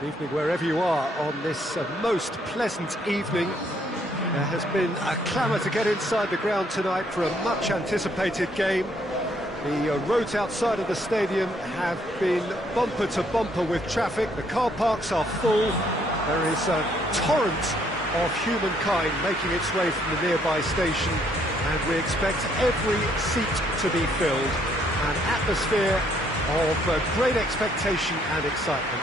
Good evening wherever you are on this most pleasant evening. There has been a clamour to get inside the ground tonight for a much-anticipated game. The roads outside of the stadium have been bumper to bumper with traffic. The car parks are full. There is a torrent of humankind making its way from the nearby station, and we expect every seat to be filled. An atmosphere of great expectation and excitement.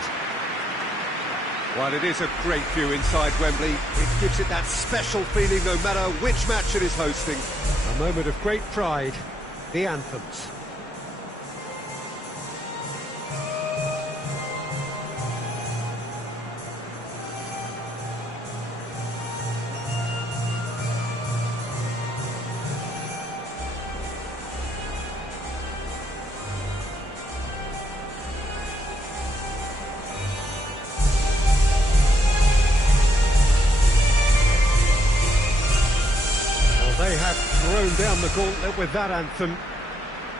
Well, it is a great view inside Wembley. It gives it that special feeling no matter which match it is hosting. A moment of great pride, the anthems. They have thrown down the gauntlet with that anthem.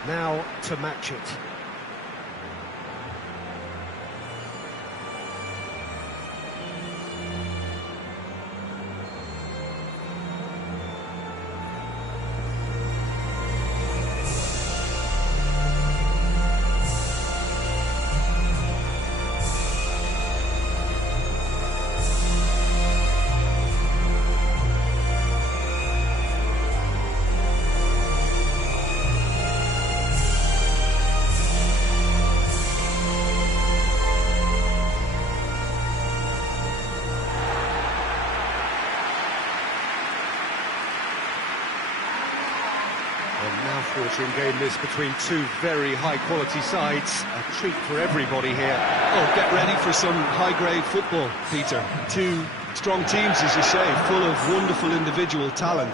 Now to match it. A mouth-watering game this between two very high-quality sides. A treat for everybody here. Oh, get ready for some high-grade football, Peter. Two strong teams, as you say, full of wonderful individual talent.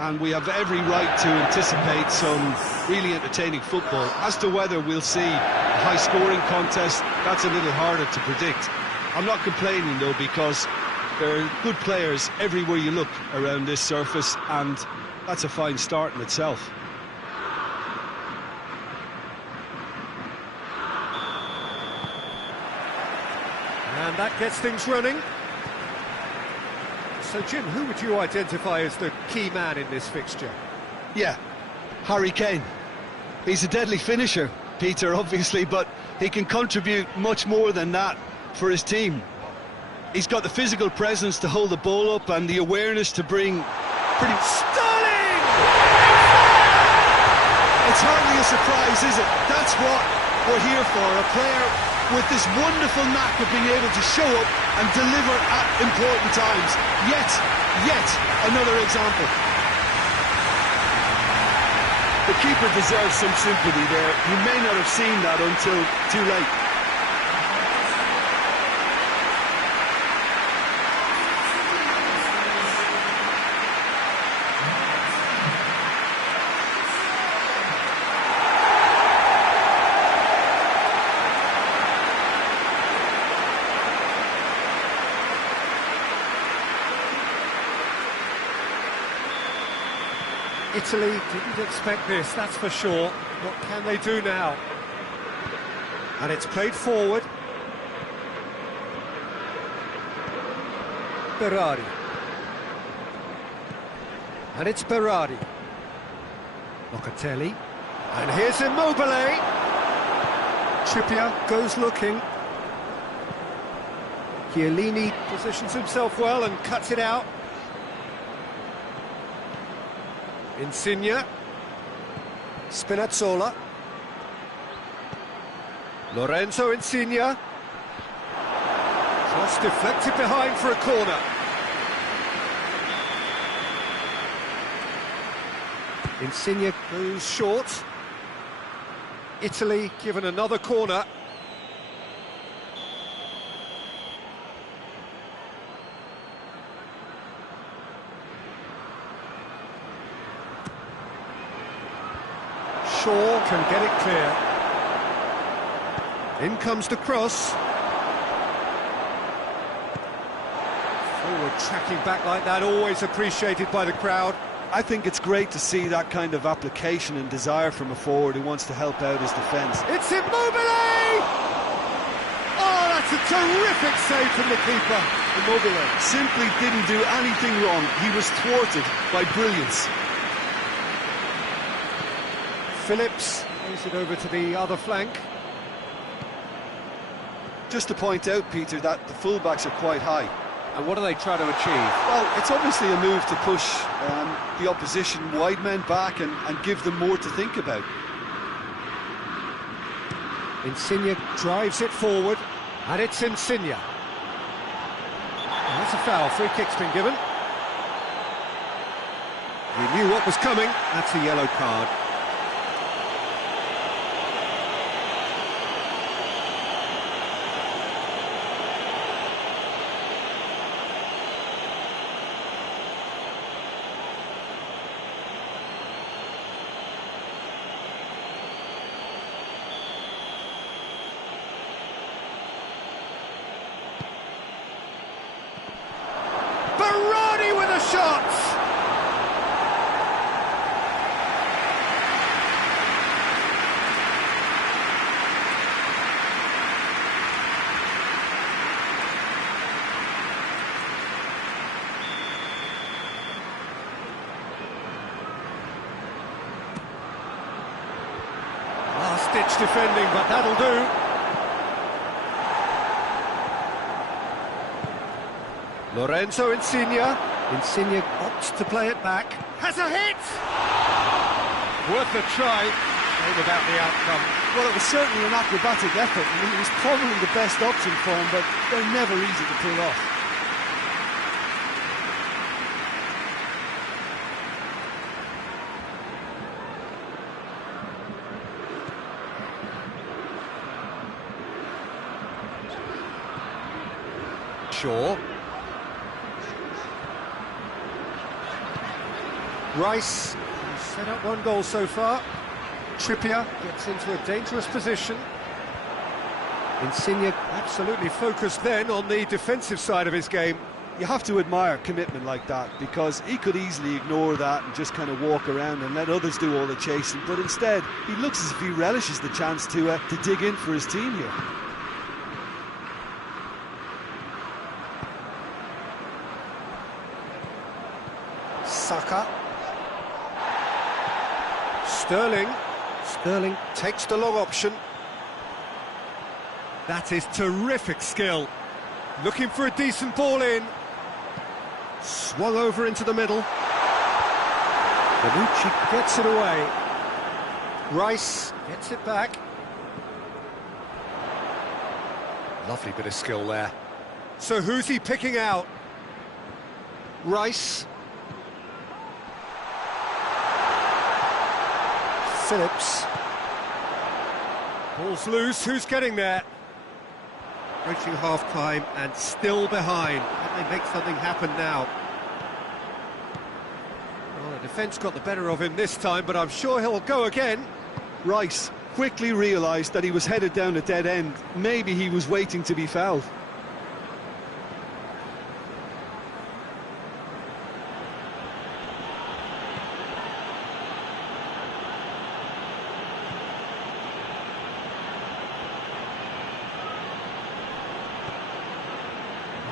And we have every right to anticipate some really entertaining football. As to whether we'll see a high-scoring contest, that's a little harder to predict. I'm not complaining, though, because there are good players everywhere you look around this surface, and that's a fine start in itself. And that gets things running. So, Jim, who would you identify as the key man in this fixture? Yeah, Harry Kane. He's a deadly finisher, Peter, obviously, but he can contribute much more than that for his team. He's got the physical presence to hold the ball up and the awareness to bring pretty... Sterling! It's hardly a surprise, is it? That's what we're here for, a player with this wonderful knack of being able to show up and deliver at important times. Yet another example. The keeper deserves some sympathy there. He may not have seen that until too late. Italy didn't expect this, that's for sure. What can they do now? And it's played forward. Berardi. And it's Berardi. Locatelli. And here's Immobile. Trippier goes looking. Chiellini positions himself well and cuts it out. Insigne, Spinazzola, Lorenzo Insigne, cross deflected behind for a corner. Insigne goes short. Italy given another corner. Shaw can get it clear. In comes the cross. Forward tracking back like that, always appreciated by the crowd. I think it's great to see that kind of application and desire from a forward who wants to help out his defence. It's Immobile! Oh, That's a terrific save from the keeper. Immobile simply didn't do anything wrong. He was thwarted by brilliance. Phillips plays it over to the other flank. Just to point out, Peter, that the fullbacks are quite high. And what are they trying to achieve? Well, it's obviously a move to push the opposition wide men back and give them more to think about. Insigne drives it forward, and it's Insigne. That's a foul, free kick's been given. He knew what was coming, that's a yellow card. With a shot! Last-ditch defending, but that'll do. Lorenzo Insigne. Insigne opts to play it back. Has a hit! Worth a try. Shame about the outcome. Well, it was certainly an acrobatic effort. I mean, it was probably the best option for him, but they're never easy to pull off. Shaw. Rice, he's set up one goal so far. Trippier gets into a dangerous position. Insigne absolutely focused then on the defensive side of his game. You have to admire commitment like that, because he could easily ignore that and just kind of walk around and let others do all the chasing, but instead he looks as if he relishes the chance to dig in for his team here. Saka. Sterling takes the long option. That is terrific skill. Looking for a decent ball in. Swung over into the middle. Bonucci gets it away. Rice gets it back. Lovely bit of skill there. So who's he picking out? Rice. Phillips. Ball's loose, who's getting there? Approaching half-time and still behind. Can they make something happen now? Well, the defence got the better of him this time, but I'm sure he'll go again. Rice quickly realised that he was headed down a dead end. Maybe he was waiting to be fouled.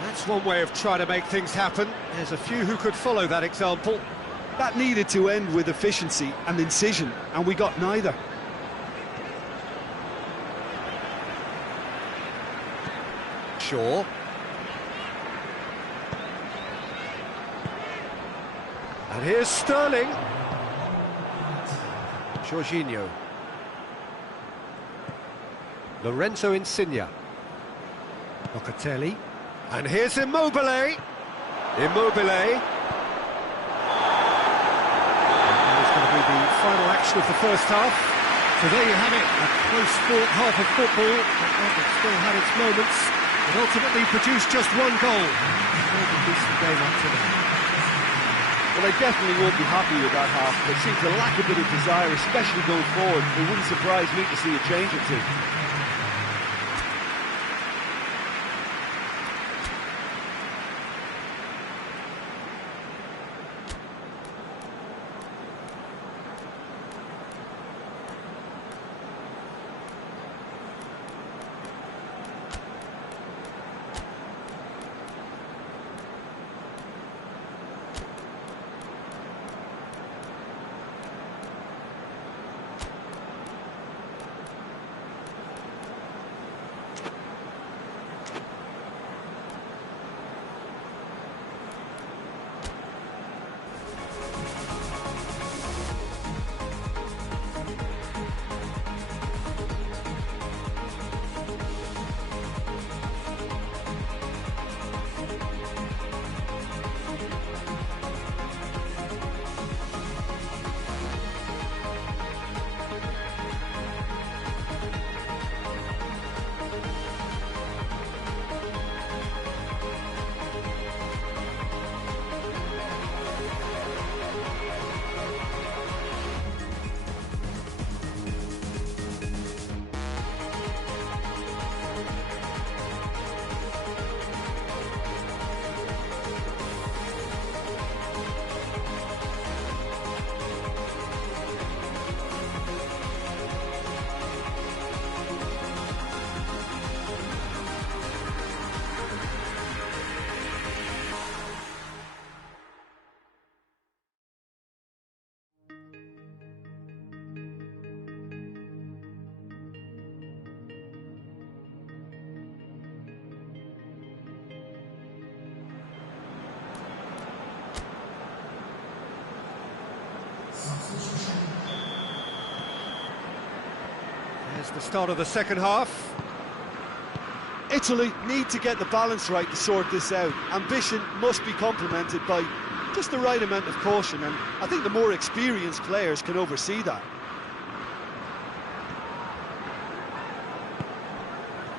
That's one way of trying to make things happen. There's a few who could follow that example. That needed to end with efficiency and incision, and we got neither. Shaw. And here's Sterling. Jorginho. Lorenzo Insigne. Locatelli. And here's Immobile. Immobile. And it's going to be the final action of the first half. So there you have it, a close-fought half of football, but it still had its moments. It ultimately produced just one goal. A decent game up to now. Well, they definitely won't be happy with that half. There seems to lack a bit of desire, especially going forward. It wouldn't surprise me to see a change or two. It's the start of the second half. Italy need to get the balance right to sort this out. Ambition must be complemented by just the right amount of caution, and I think the more experienced players can oversee that.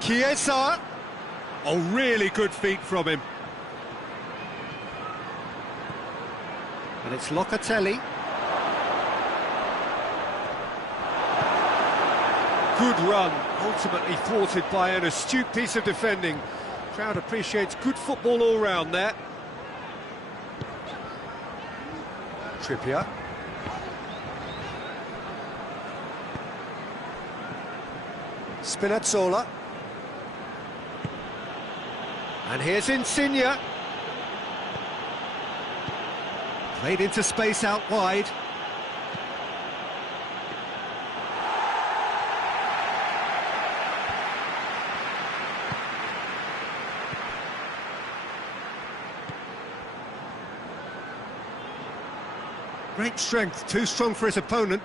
Chiesa. Oh, really good feet from him. And it's Locatelli. Good run, ultimately thwarted by an astute piece of defending. Crowd appreciates good football all round there. Trippier. Spinazzola. And here's Insigne. Played into space out wide. Great strength, too strong for his opponent.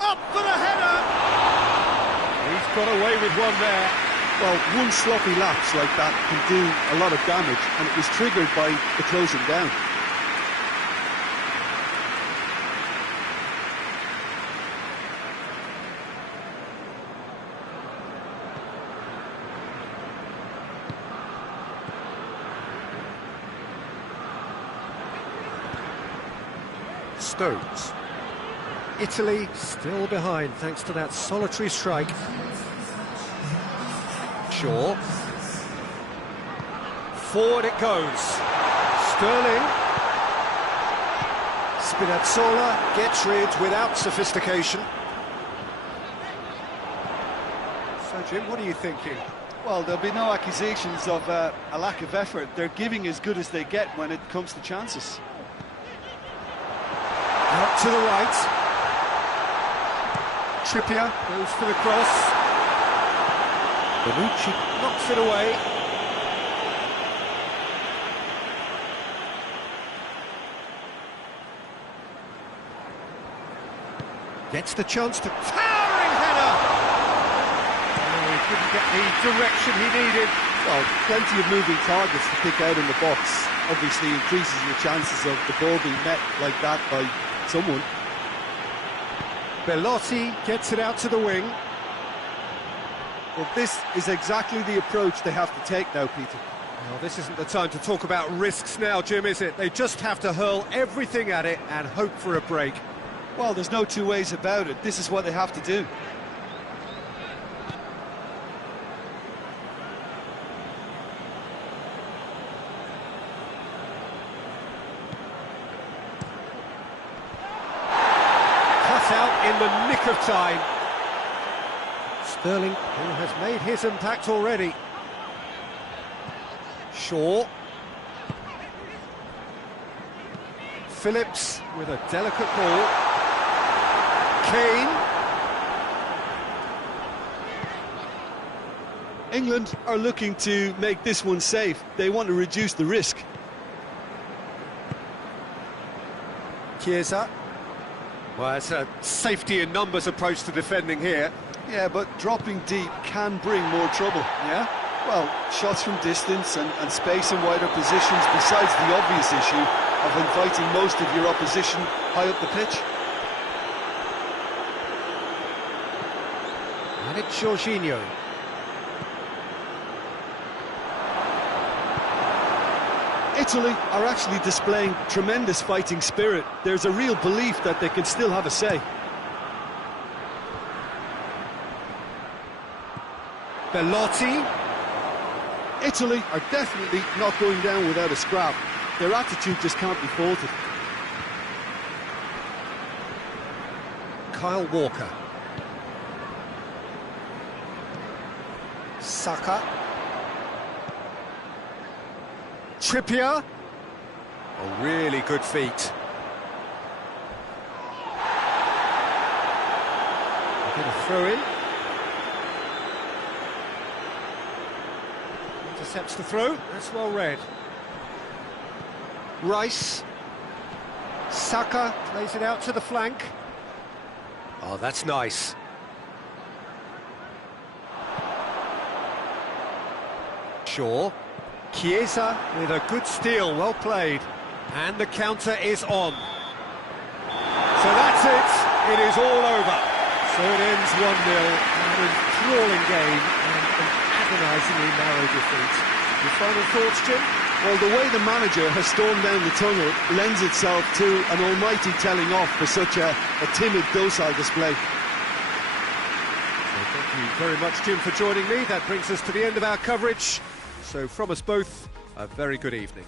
Up for the header! He's got away with one there. Well, one sloppy lapse like that can do a lot of damage, and it was triggered by the closing down. Stones. Italy still behind thanks to that solitary strike. Shaw. Forward it goes. Sterling. Spinazzola gets rid without sophistication. So, Jim, what are you thinking? Well, there'll be no accusations of a lack of effort. They're giving as good as they get when it comes to chances. Out to the right. Trippier goes for the cross. Bonucci knocks it away. Gets the chance to towering header. Oh, he couldn't get the direction he needed. Well, plenty of moving targets to pick out in the box. Obviously increases your chances of the ball being met like that by someone. Belotti gets it out to the wing. Well, this is exactly the approach they have to take now, Peter. Well, this isn't the time to talk about risks now, Jim, is it? They just have to hurl everything at it and hope for a break. Well, there's no two ways about it. This is what they have to do. Cut out in the nick of time. Sterling, who has made his impact already. Shaw. Phillips with a delicate ball. Kane. England are looking to make this one safe. They want to reduce the risk. Chiesa. Well, it's a safety in numbers approach to defending here. Yeah, but dropping deep can bring more trouble, yeah? Well, shots from distance and space in wider positions, besides the obvious issue of inviting most of your opposition high up the pitch. And it's Jorginho. Italy are actually displaying tremendous fighting spirit. There's a real belief that they can still have a say. Belotti. Italy are definitely not going down without a scrap. Their attitude just can't be faulted. Kyle Walker. Saka. Trippier. Oh, really good feet. A bit of throw-in. Intercepts the throw. That's well read. Rice. Saka plays it out to the flank. Oh, that's nice. Shaw. Chiesa with a good steal, well played. And the counter is on. So that's it. It is all over. So it ends 1-0. An enthralling game and an agonisingly narrow defeat. Your final thoughts, Jim? Well, the way the manager has stormed down the tunnel lends itself to an almighty telling off for such a timid, docile display. So thank you very much, Jim, for joining me. That brings us to the end of our coverage. So from us both, a very good evening.